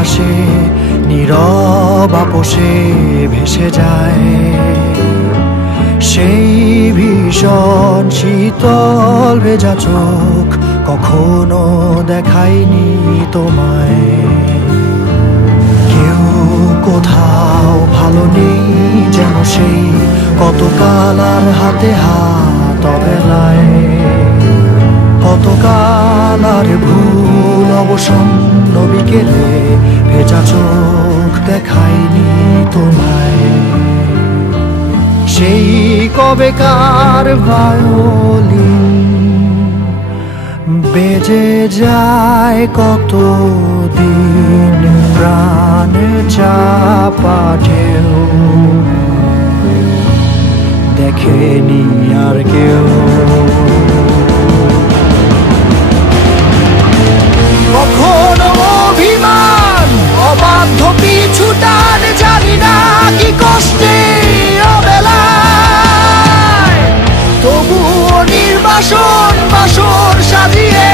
আকাশে নীরব আপোষে ভেসে যায় সেই ভীষণ শীতল ভেজা চোখ কখনো দেখায়নি তোমায়। কেউ কোথাও ভালো নেই যেন সেই কতকাল আর হাতে হাত অবেলায়, কতকাল আর ভুল অবসন্ন বিকেলে ভেজা চোখ দেখায়নি তোমায়। সেই কবেকার ভায়োলিন বেজে যায় কতদিন প্রাণ চাপা ঢেউ দেখেনি আর কেউ। কখনো অভিমান অবাধ্য পিছু টান জানি না কি কষ্টে অবেলায়, তবুও নির্বাসন বাসর সাজিয়ে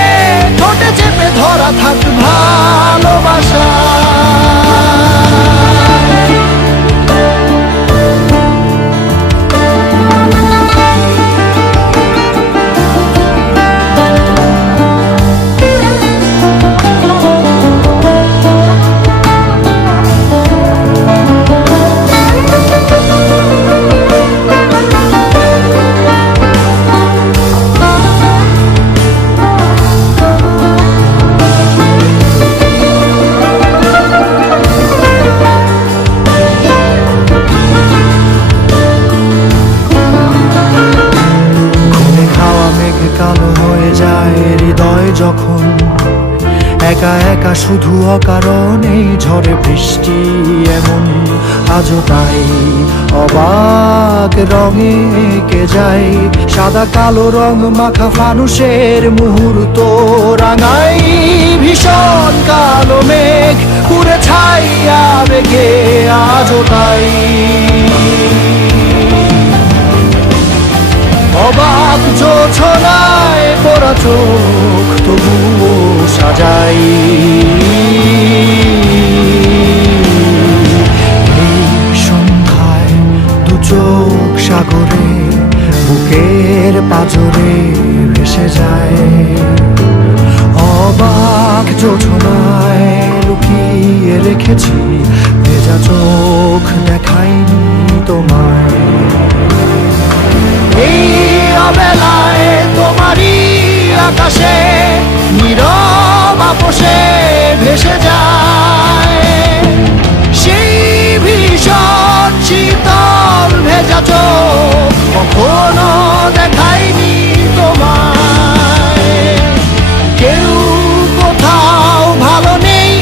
ঠোঁটে চেপে ধরা থাক ভালোবাসা। কালো হয়ে যায় হৃদয় যখন একা একা শুধু অকারণে ঝড়ে বৃষ্টি এমন আজও তাই অবাক রঙে এঁকে যায় সাদা কালো রং মাখা ফানুষের মুহূর্ত রাঙাই ভীষণ কালো মেঘ পুরে ছাইয়া বেগে আজও তাই অবাক জোছনায় পড়া চোখ তবুও সাজাই এই সন্ধ্যায় দু চোখ সাগরে বুকের পাজরে ভেসে যায় অবাক জোছনায় লুকিয়ে রেখেছি ভেজা চোখ দেখাইনি তোমায়। এই অবেলায় তোমারই আকাশে নীরব আপোষে ভেসে যায় সেই ভীষণ শীতল ভেজা চোখ কখনো দেখায়নি তোমায়। কেউ কোথাও ভালো নেই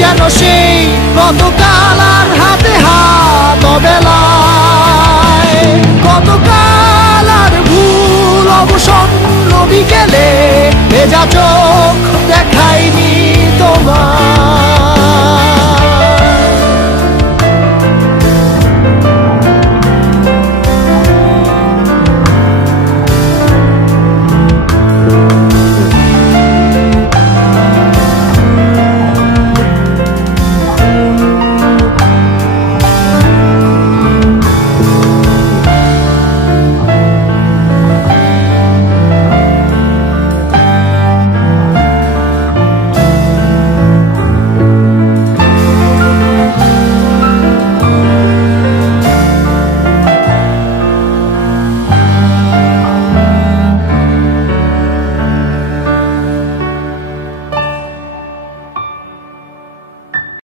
যেন সেই কতকাল আর হাতে হাত অবেলায়, কতকাল আর ভুল অবসন্ন বিকেলে ভেজা চোখ দেখায়নি তোমার।